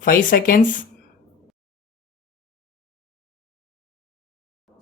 5 seconds.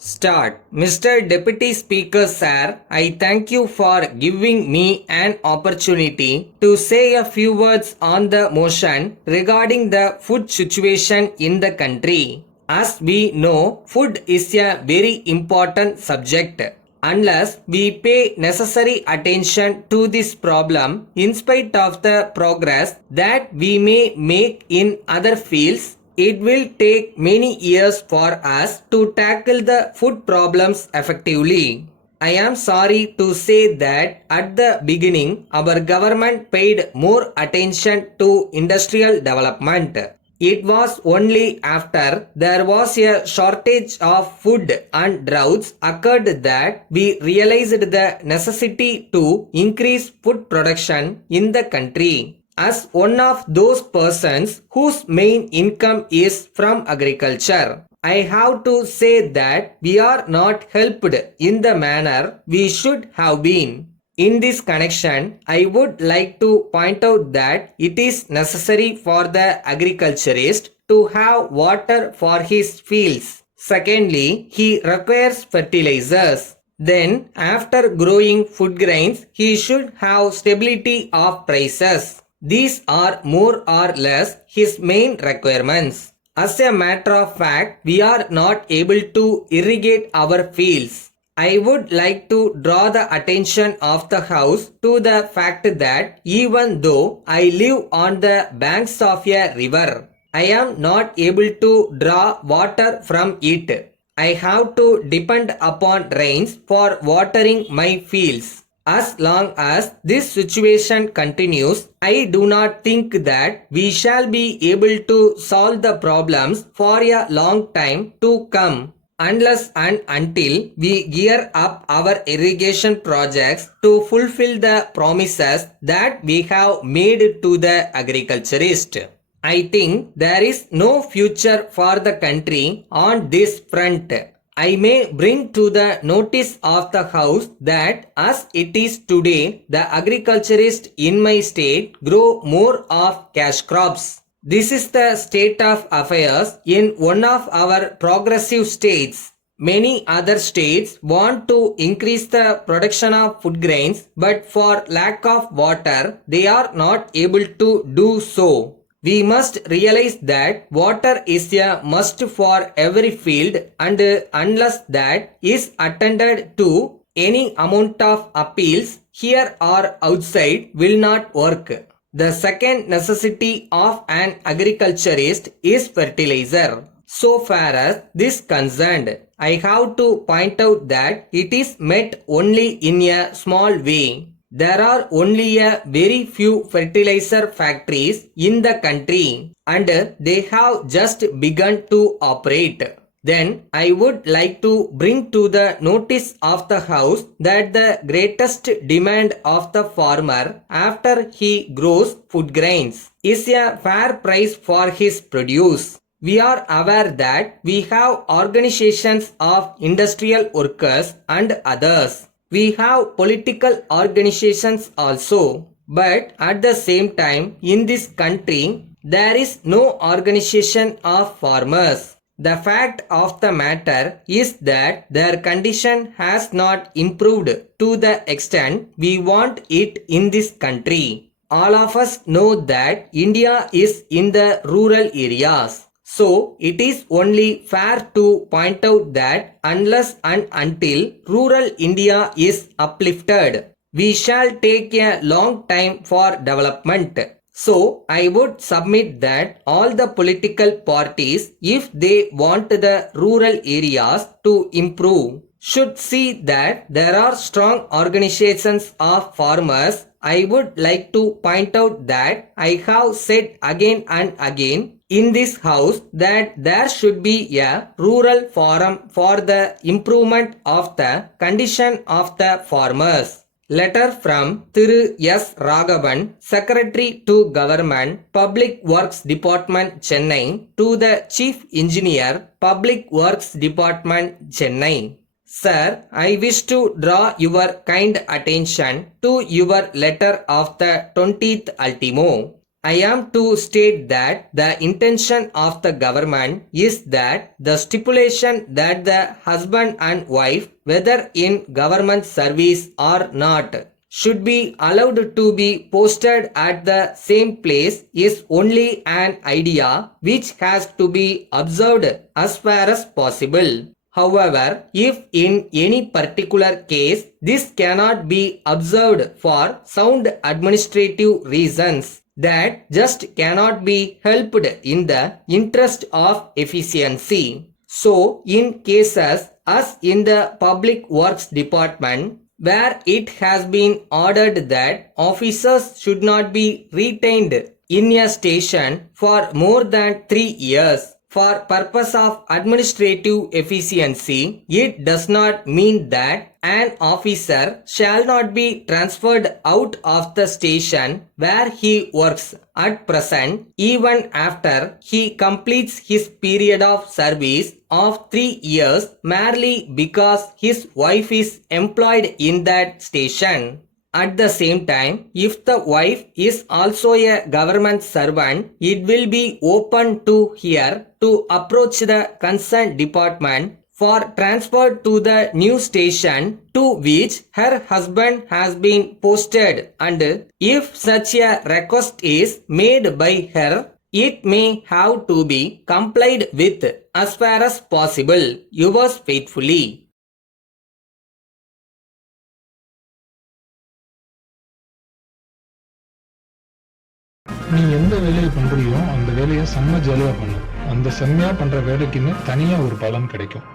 Start. Mr. Deputy Speaker Sir, I thank you for giving me an opportunity to say a few words on the motion regarding the food situation in the country. As we know, food is a very important subject. Unless we pay necessary attention to this problem, in spite of the progress that we may make in other fields, it will take many years for us to tackle the food problems effectively. I am sorry to say that at the beginning, our government paid more attention to industrial development. It was only after there was a shortage of food and droughts occurred that we realized the necessity to increase food production in the country. As one of those persons whose main income is from agriculture, I have to say that we are not helped in the manner we should have been. In this connection, I would like to point out that it is necessary for the agriculturist to have water for his fields. Secondly, he requires fertilizers. Then, after growing food grains, he should have stability of prices. These are more or less his main requirements. As a matter of fact, we are not able to irrigate our fields. I would like to draw the attention of the House to the fact that even though I live on the banks of a river, I am not able to draw water from it. I have to depend upon rains for watering my fields. As long as this situation continues, I do not think that we shall be able to solve the problems for a long time to come, unless and until we gear up our irrigation projects to fulfill the promises that we have made to the agriculturist. I think there is no future for the country on this front. I may bring to the notice of the House that as it is today, the agriculturists in my state grow more of cash crops. This is the state of affairs in one of our progressive states. Many other states want to increase the production of food grains, but for lack of water, they are not able to do so. We must realize that water is a must for every field, and unless that is attended to, any amount of appeals here or outside will not work. The second necessity of an agriculturist is fertilizer. So far as this concerned, I have to point out that it is met only in a small way. There are only a very few fertilizer factories in the country and they have just begun to operate. Then I would like to bring to the notice of the House that the greatest demand of the farmer after he grows food grains is a fair price for his produce. We are aware that we have organizations of industrial workers and others. We have political organizations also. But at the same time, in this country, there is no organization of farmers. The fact of the matter is that their condition has not improved to the extent we want it in this country. All of us know that India is in the rural areas. So, it is only fair to point out that unless and until rural India is uplifted, we shall take a long time for development. So, I would submit that all the political parties, if they want the rural areas to improve, should see that there are strong organizations of farmers. I would like to point out that I have said again and again in this house that there should be a rural forum for the improvement of the condition of the farmers. Letter from Thiru S. Raghavan, Secretary to Government, Public Works Department, Chennai, to the Chief Engineer, Public Works Department, Chennai. Sir, I wish to draw your kind attention to your letter of the 20th ultimo. I am to state that the intention of the government is that the stipulation that the husband and wife, whether in government service or not, should be allowed to be posted at the same place is only an idea which has to be observed as far as possible. However, if in any particular case this cannot be observed for sound administrative reasons, that just cannot be helped in the interest of efficiency. So, in cases as in the Public Works Department, where it has been ordered that officers should not be retained in a station for more than 3 years, for purpose of administrative efficiency, it does not mean that an officer shall not be transferred out of the station where he works at present even after he completes his period of service of 3 years merely because his wife is employed in that station. At the same time, if the wife is also a government servant, it will be open to her to approach the concerned department for transfer to the new station to which her husband has been posted, and if such a request is made by her, it may have to be complied with as far as possible. Yours faithfully. நீ எந்த வேலையை பண்றியோ அந்த வேலையை செம்ம ஜாலியா பண்ணு. அந்த செம்மையா பண்ற வேலைக்குன்னு தனியா ஒரு பலன் கிடைக்கும்.